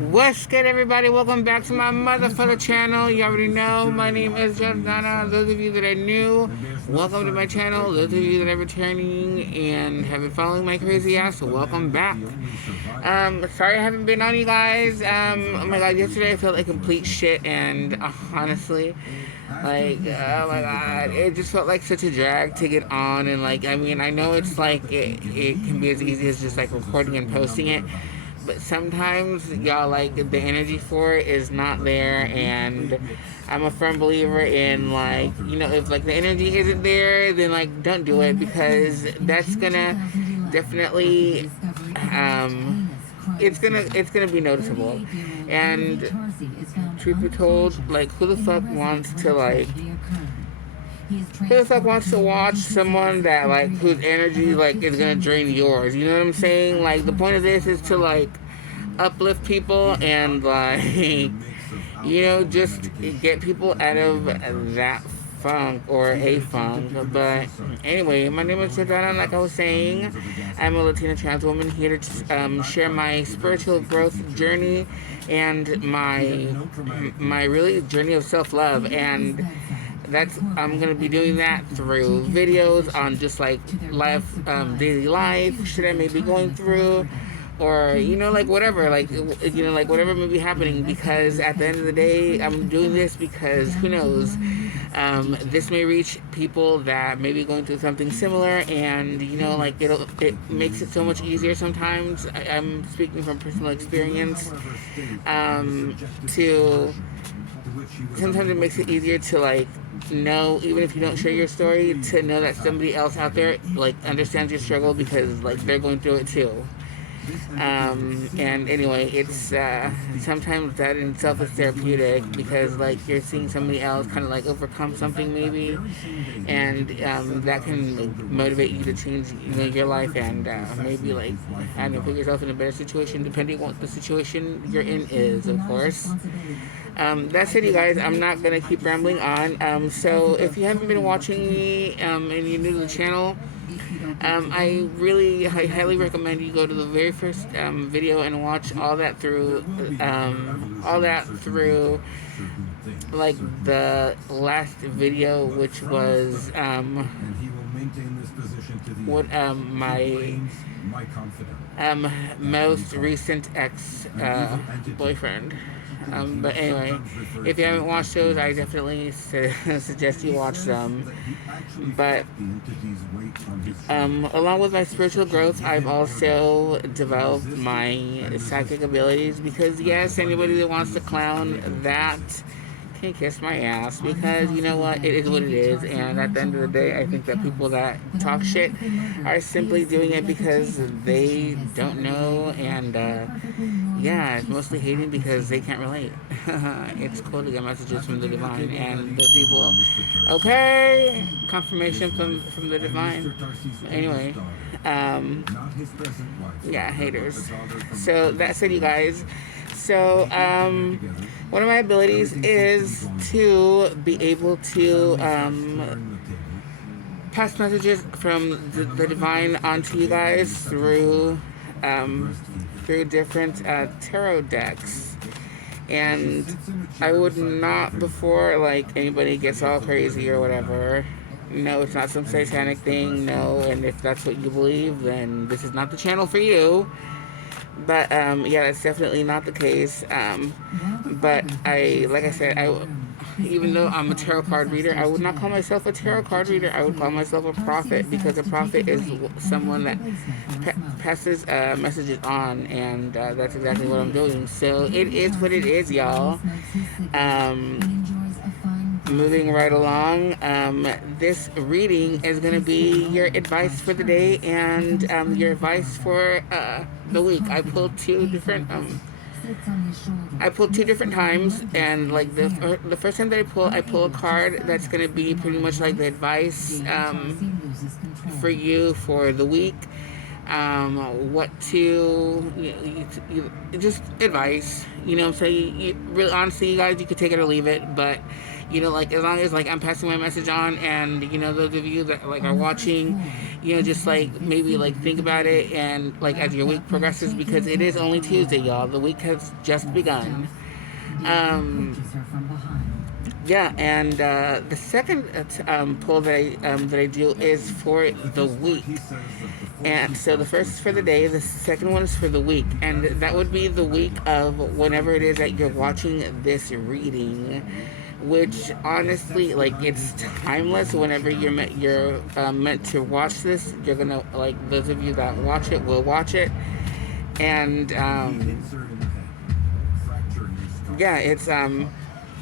What's good, everybody? Welcome back to my motherfucker channel. You already know my name is Jordana. Those of you that are new, welcome to my channel. Those of you that are returning and have been following my crazy ass, welcome back. Sorry I haven't been on, you guys. Oh my god, yesterday I felt like complete shit, and honestly, like, oh my god, it just felt like such a drag to get on. And like, I mean, I know it's like it can be as easy as just like recording and posting it, but sometimes y'all, like, the energy for it is not there. And I'm a firm believer in, like, you know, if like the energy isn't there, then like don't do it, because that's gonna definitely it's gonna be noticeable. And truth be told, like, who the fuck wants to watch someone that, like, whose energy, like, is gonna drain yours? You know what I'm saying? Like, the point of this is to, like, uplift people and, like, you know, just get people out of that funk or a funk. But anyway, my name is Jordana. Like I was saying, I'm a Latina trans woman here to share my spiritual growth journey and my really journey of self-love. And I'm gonna be doing that through videos on just like life, daily life, shit I may be going through, or, you know, like whatever, like, you know, like whatever may be happening. Because at the end of the day, I'm doing this because who knows, this may reach people that may be going through something similar. And, you know, like, it makes it so much easier sometimes. I'm speaking from personal experience. Sometimes it makes it easier to, like, know, even if you don't share your story, to know that somebody else out there, like, understands your struggle, because, like, they're going through it too. And anyway, it's sometimes that in itself is therapeutic, because, like, you're seeing somebody else kind of like overcome something maybe, and that can motivate you to change, you know, your life, and maybe, like, I don't know, put yourself in a better situation, depending on what the situation you're in is, of course. That's it, you guys. I'm not gonna keep rambling on. So if you haven't been watching me, and you're new to the channel, I highly recommend you go to the very first video and watch all that through, like, the last video, which was my most recent ex boyfriend. But anyway, if you haven't watched those, I definitely suggest you watch them. But along with my spiritual growth, I've also developed my psychic abilities, because yes, anybody that wants to clown that can kiss my ass, because you know what, it is what it is. And at the end of the day, I think that people that talk shit are simply doing it because they don't know. And yeah, it's mostly hating because they can't relate. It's cool to get messages from the divine, and those people, okay, confirmation from the divine. Anyway, yeah, haters. So that's it, you guys. So, one of my abilities is to be able to pass messages from the divine onto you guys through different tarot decks. And I would not, before, like, anybody gets all crazy or whatever, no, it's not some satanic thing, no. And if that's what you believe, then this is not the channel for you. But yeah, that's definitely not the case. But like I said, even though I'm a tarot card reader, I would not call myself a tarot card reader. I would call myself a prophet, because a prophet is someone that passes messages on, and that's exactly what I'm doing. So it is what it is, y'all. Moving right along, this reading is going to be your advice for the day, and your advice for the week. I pulled two different times, and like the first time that I pull a card that's going to be pretty much like the advice for you for the week. what to, just advice, you know what I'm saying? Really, honestly, you guys, you could take it or leave it, but, you know, like, as long as, like, I'm passing my message on, and, you know, those of you that, like, are watching, you know, just, like, maybe, like, think about it, and, like, as your week progresses, because it is only Tuesday, y'all. The week has just begun. Yeah, and the second pull that I do is for the week. And so the first is for the day, the second one is for the week, and that would be the week of whenever it is that you're watching this reading, which honestly, like, it's timeless. Whenever you're meant to watch this, you're gonna, like, those of you that watch it will watch it, and yeah,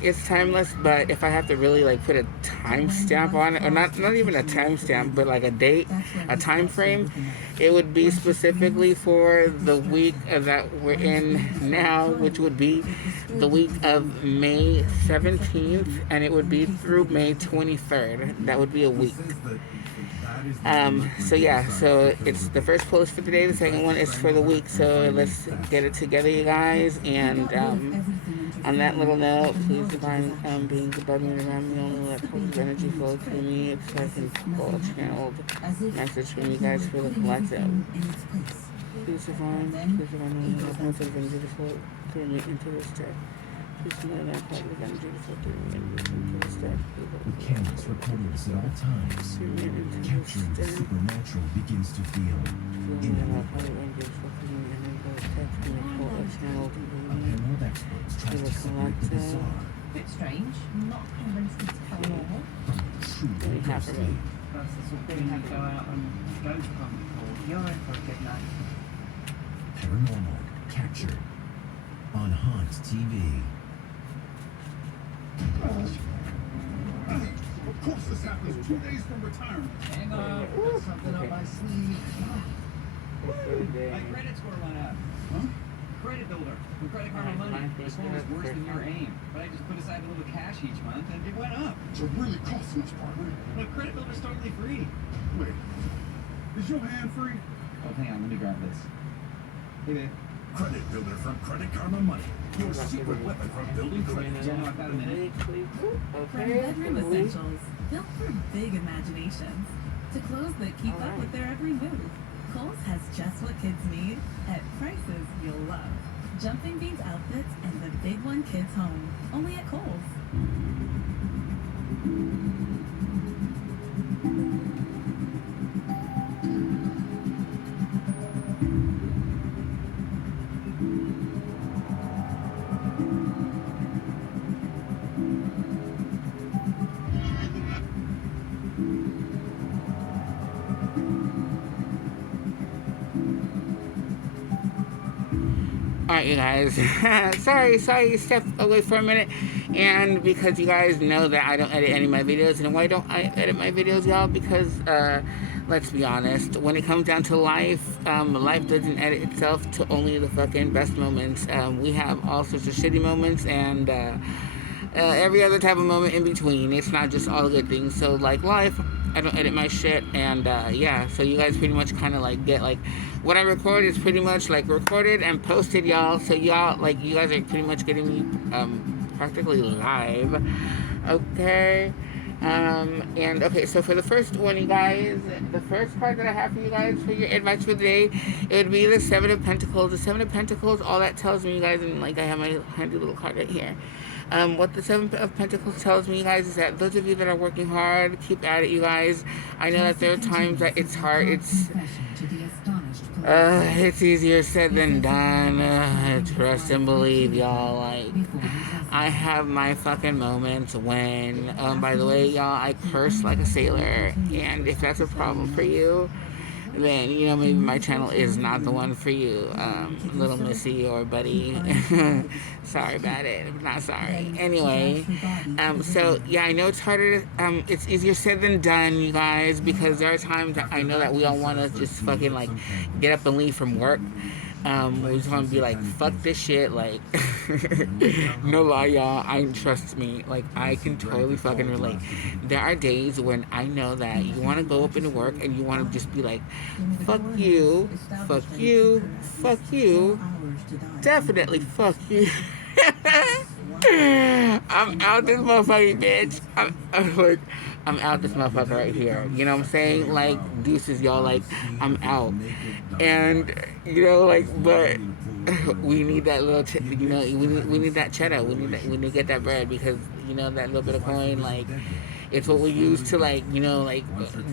it's timeless. But if I have to really, like, put a timestamp on it, or not even a timestamp, but like a date, a time frame, it would be specifically for the week that we're in now, which would be the week of May 17th, and it would be through May 23rd. That would be a week. So yeah, so it's the first pull is for today, the second one is for the week. So let's get it together, you guys. And on that little note, please divine beings above me and around me, only let positive energy flow through me. It's like a channeled message from you guys for the collective. Please divine, only let positive energy flow through me into this day. With cameras recording us at all times, capturing the supernatural begins to feel inevitable. A panel of experts tries to separate the bizarre. Bit strange, not convinced it's paranormal. True photography. That's the sort of thing you go out and ghost hunt for. You're in for a good night. Paranormal captured on Haunt TV. Of course this happens 2 days from retirement. Hang on, got something up my sleeve. My credit score went up. Huh? Credit builder. With Credit Karma Money. This one was worse than your aim. But I just put aside a little cash each month and it went up. So it really costs much, partner. Look, Credit Builder's totally free. Wait, is your hand free? Oh, hang on, let me grab this. Hey, babe. Credit Builder from Credit Karma Money. Your secret weapon from building credit. Jen, I've got a minute. From bedroom essentials, built for big imaginations, to clothes that keep up with their every move, Kohl's has just what kids need at prices you'll love. Jumping Beans outfits and the Big One Kids Home, only at Kohl's. Alright, you guys. sorry, stepped away for a minute. And because you guys know that I don't edit any of my videos. And why don't I edit my videos, y'all? Because, let's be honest, when it comes down to life, life doesn't edit itself to only the fucking best moments. We have all sorts of shitty moments and every other type of moment in between. It's not just all good things. So, like life, I don't edit my shit. And, yeah, so you guys pretty much kind of, like, get, like, what I record is pretty much, like, recorded and posted, y'all. So, y'all, like, you guys are pretty much getting me, practically live. Okay. And, okay, so for the first one, you guys, the first card that I have for you guys for your advice for the day, it would be the Seven of Pentacles. The Seven of Pentacles, all that tells me, you guys, and, like, I have my handy little card right here. What the Seven of Pentacles tells me, you guys, is that those of you that are working hard, keep at it, you guys. I know that there are times that it's hard. It's easier said than done. Trust and believe, y'all. Like, I have my fucking moments when, by the way, y'all, I curse like a sailor. And if that's a problem for you, then, you know, maybe my channel is not the one for you, little missy or buddy. Sorry about it. I'm not sorry. Anyway, so, yeah, I know it's harder, it's easier said than done, you guys, because there are times that I know that we all want to just fucking, like, get up and leave from work. We just want to be like, fuck this shit. Like, no lie, y'all. Trust me. Like, I can totally fucking relate. There are days when I know that you want to go up into work and you want to just be like, fuck you, fuck you, fuck you, definitely fuck you. I'm out this motherfucking bitch. I'm out this motherfucker right here. You know what I'm saying? Like, deuces, y'all. Like, I'm out. And, you know, like, but we need that little, you know, we need that cheddar. We need to get that bread because, you know, that little bit of coin, like, it's what we use to, like, you know, like,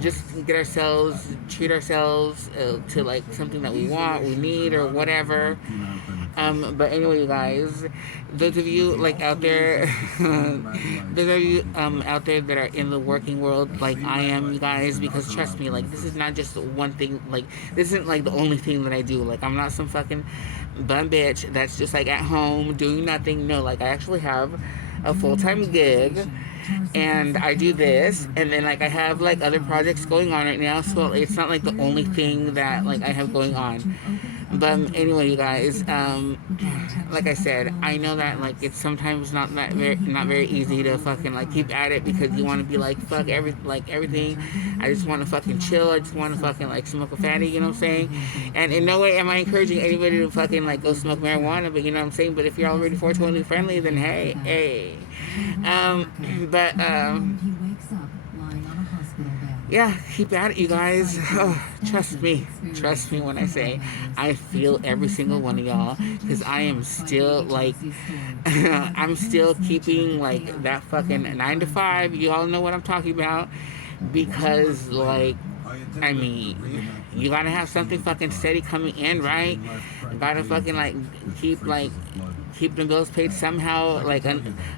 just get ourselves, treat ourselves to, like, something that we want, we need, or whatever. But anyway, you guys, those of you, like, out there, those of you, out there that are in the working world, like I am, you guys, because trust me, like, this is not just one thing, like, this isn't, like, the only thing that I do. Like, I'm not some fucking bum bitch that's just, like, at home doing nothing. No, like, I actually have a full-time gig, and I do this, and then, like, I have, like, other projects going on right now, so it's not, like, the only thing that, like, I have going on. But anyway, you guys, like I said, I know that, like, it's sometimes not very easy to fucking, like, keep at it because you want to be like, fuck everything. I just want to fucking chill. I just want to fucking, like, smoke a fatty, you know what I'm saying? And in no way am I encouraging anybody to fucking, like, go smoke marijuana, but you know what I'm saying? But if you're already 420 friendly, then hey. Yeah, keep at it, you guys. Oh, trust me when I say I feel every single one of y'all, because I am still, like, I'm still keeping, like, that fucking 9 to 5. You all know what I'm talking about, because, like, I mean, you gotta have something fucking steady coming in, right? You gotta fucking, like, keep the bills paid somehow, like,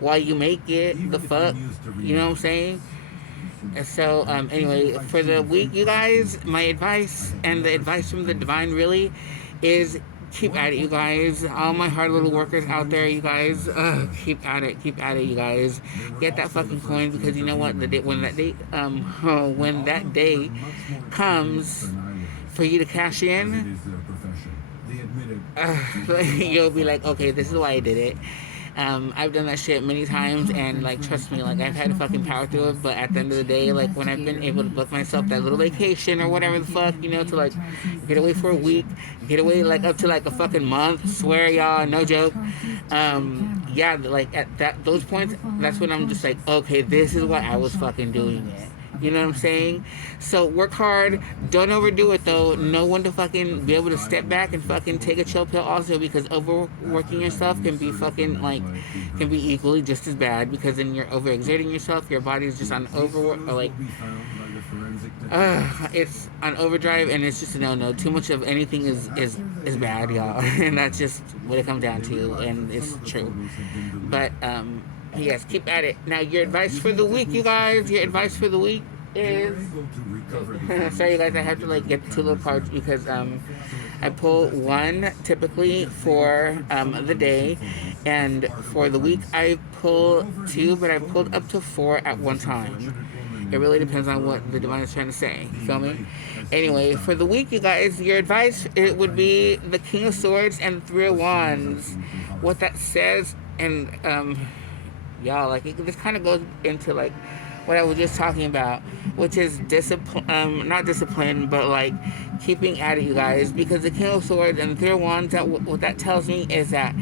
while you make it, the fuck, you know what I'm saying? So, anyway, for the week, you guys, my advice, and the advice from the divine really, is keep at it, you guys. All my hard little workers out there, you guys, keep at it, you guys. Get that fucking coin, because you know what, when that day comes for you to cash in, you'll be like, okay, this is why I did it. I've done that shit many times, and, like, trust me, like, I've had to fucking power through it, but at the end of the day, like, when I've been able to book myself that little vacation or whatever the fuck, you know, to, like, get away for a week, get away, like, up to, like, a fucking month, swear, y'all, no joke, yeah, like, at those points, that's when I'm just like, okay, this is why I was fucking doing it. You know what I'm saying? So work hard. Don't overdo it, though. Know when to fucking be able to step back and fucking take a chill pill also, because overworking yourself can be fucking, like, can be equally just as bad, because then you're overexerting yourself. Your body is just on it's on overdrive, and it's just a no. Too much of anything is bad, y'all. And that's just what it comes down to, and it's true. But, yes, keep at it. Now, your advice for the week, you guys. Your advice for the week is... Sorry, you guys, I have to, like, get two little cards, because I pull one typically for the day, and for the week I pull 2, but I pulled up to 4 at one time. It really depends on what the divine is trying to say. You feel me? Anyway, for the week, you guys, your advice, it would be the King of Swords and 3 of Wands. What that says, and y'all, like, this kind of goes into, like, what I was just talking about, which is discipline, not discipline, but, like, keeping at it, you guys, because the King of Swords and 3 of Wands, what that tells me is that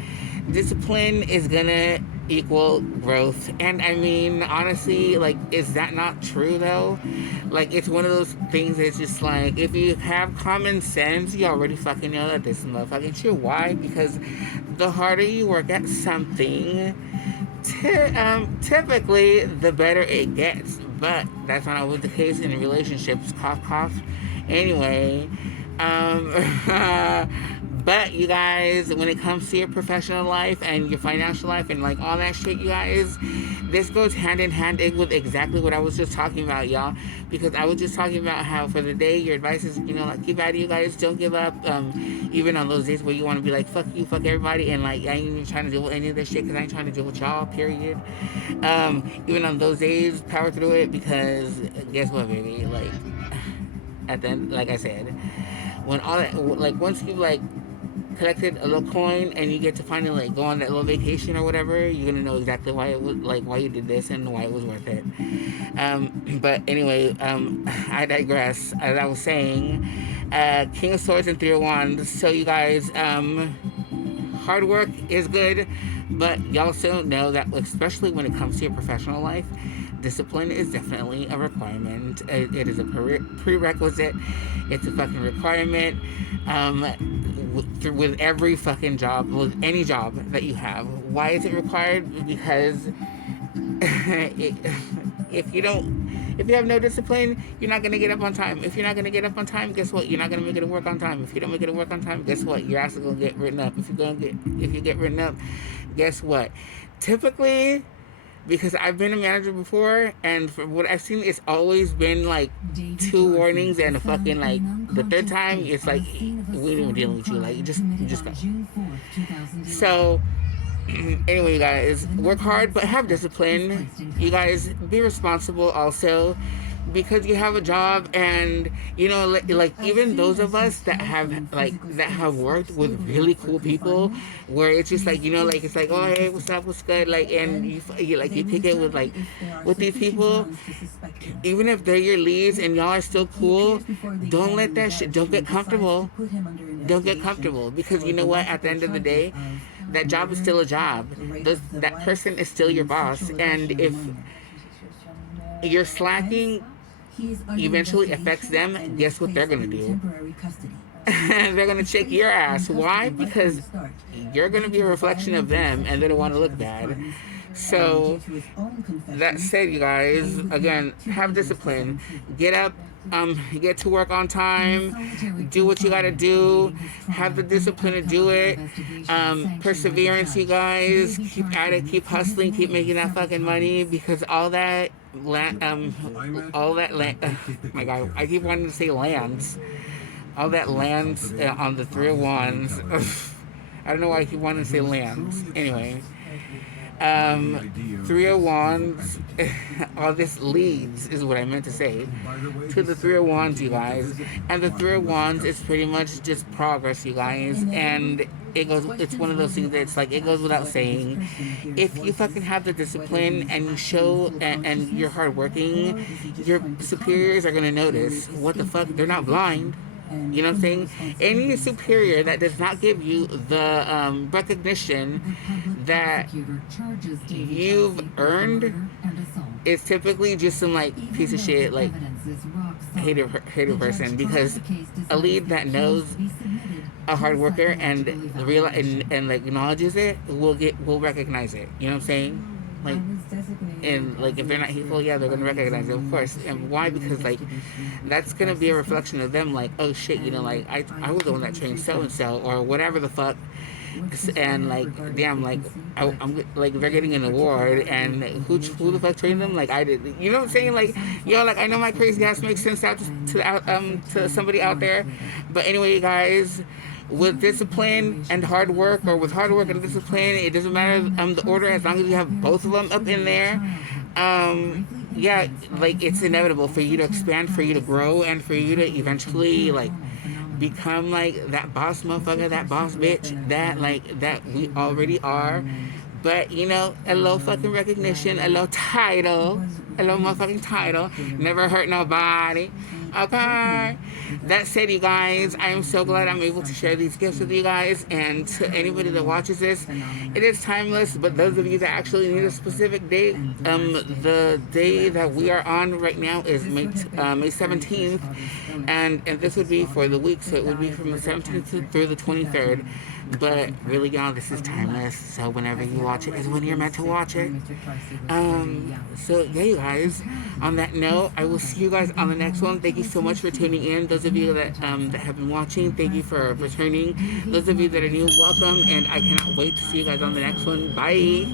discipline is gonna equal growth. And I mean, honestly, like, is that not true, though? Like, it's one of those things that's just like, if you have common sense, you already fucking know that this is motherfucking true. Why? Because the harder you work at something, typically, the better it gets. But that's not always the case in relationships. Cough, cough. Anyway, but you guys, when it comes to your professional life and your financial life and, like, all that shit, you guys, this goes hand in hand with exactly what I was just talking about, y'all. Because I was just talking about how for the day, your advice is, you know, like, keep at it, you guys. Don't give up. Even on those days where you want to be like, fuck you, fuck everybody, and, like, I ain't even trying to deal with any of this shit, because I ain't trying to deal with y'all, period. Even on those days, power through it, because guess what, baby? Like, at the end, like I said, when all that, like, once you, like, collected a little coin and you get to finally like go on that little vacation or whatever, you're gonna know exactly why it was like why you did this and why it was worth it. But anyway, I digress. As I was saying, King of Swords and Three of Wands. So you guys, hard work is good, but y'all also know that, especially when it comes to your professional life, discipline is definitely a requirement. It is a prerequisite. It's a fucking requirement. With every fucking job, with any job that you have. Why is it required? Because if you have no discipline, you're not gonna get up on time. If you're not gonna get up on time, guess what? You're not gonna make it to work on time. If you don't make it to work on time, guess what? Your ass is gonna get written up. If you get written up, guess what? Typically, because I've been a manager before, and from what I've seen, it's always been like 2 warnings and a fucking like the 3rd time it's like we ain't even dealing with you. Like you just go. So anyway, you guys, work hard but have discipline. You guys be responsible also, because you have a job, and you know, like even those of us that have worked with really cool people, where it's just like, you know, like it's like, oh hey, what's up, what's good, like, and you pick it with these people, even if they're your leads and y'all are still cool, don't let that shit, don't get comfortable, because you know what, at the end of the day, that job is still a job. That person is still your boss, and if you're slacking, eventually affects them. Guess what they're gonna do? They're gonna check your ass. Why? Because you're gonna be a reflection of them, and they don't want to look bad. So that said, you guys, again, have discipline. Get up. Get to work on time, do what you gotta do, have the discipline to do it, perseverance, you guys, keep at it, keep hustling, keep making that fucking money, because all that land, my God, I keep wanting to say lands, all that lands on the Three of Wands. I don't know why I keep wanting to say lands. Anyway, Three of Wands, all this leads, is what I meant to say, to the Three of Wands, you guys. And the Three of Wands is pretty much just progress, you guys. And it's one of those things that's like, it goes without saying, if you fucking have the discipline and you show and you're hardworking, your superiors are gonna notice. What the fuck? They're not blind. You know what I'm saying? Any superior that does not give you the recognition that you've earned is typically just some like piece of shit, like hater person. Because a lead that knows a hard worker and like acknowledges it will recognize it. You know what I'm saying? Like, and like if they're not hateful, yeah, they're gonna recognize it, of course. And why? Because like that's gonna be a reflection of them. Like, oh shit, you know, like I was the one that trained so and so or whatever the fuck. And like, damn, like I'm like they're getting an award, and who the fuck trained them? Like I did. You know what I'm saying? Like, yo, like I know my crazy ass makes sense out to somebody out there, but anyway, you guys. With discipline and hard work, or with hard work and discipline, it doesn't matter the order, as long as you have both of them up in there. Yeah, like it's inevitable for you to expand, for you to grow, and for you to eventually like become like that boss motherfucker, that boss bitch, that we already are. But you know, a little fucking recognition, a little motherfucking title, never hurt nobody. Okay. That said, you guys, I am so glad I'm able to share these gifts with you guys. And to anybody that watches this, it is timeless. But those of you that actually need a specific date, the day that we are on right now is May 17th, and this would be for the week, so it would be from the 17th through the 23rd. But really, y'all, this is timeless. So whenever you watch it is when you're meant to watch it. So yeah, you guys. On that note, I will see you guys on the next one. Thank you so much for tuning in. Those of you that have been watching, thank you for returning. Those of you that are new, welcome, and I cannot wait to see you guys on the next one. Bye.